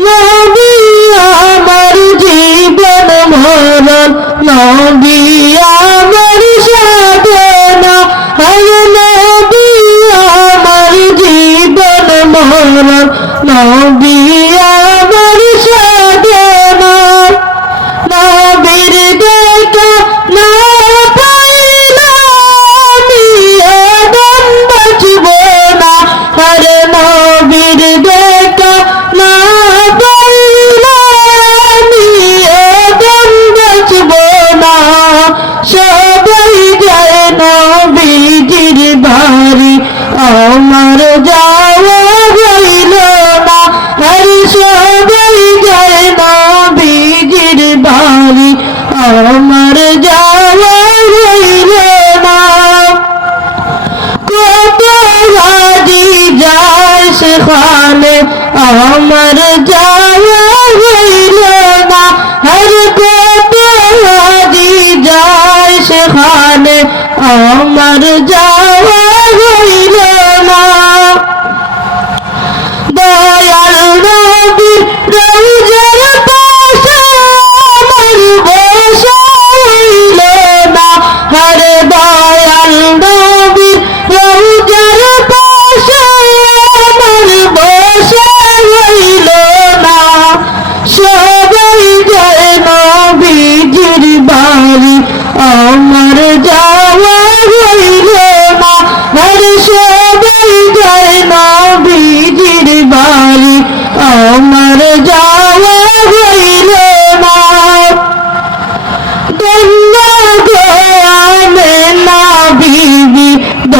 নবী আমার জীবন মরণ নবী বাড়ি আমার যাওয়া হইল না। আরে সবাই যায় নবীজির বাড়ি, আমার যাওয়া হইল না। কত হাজি যায় সেখানে, আমার যাওয়া হইল না। হর কত হাজি যায় সেখানে, আমার যাওয়া Taylor!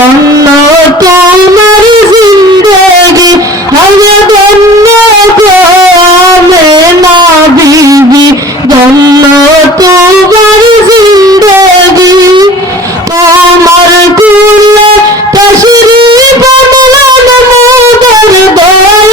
ধন্য তোমার জিন্দগি হরে ধন্য তোমে না বিবি। ধন্য তোমার জিন্দগি, তোমার কুলে তশরি বদলান মোদের দয়াল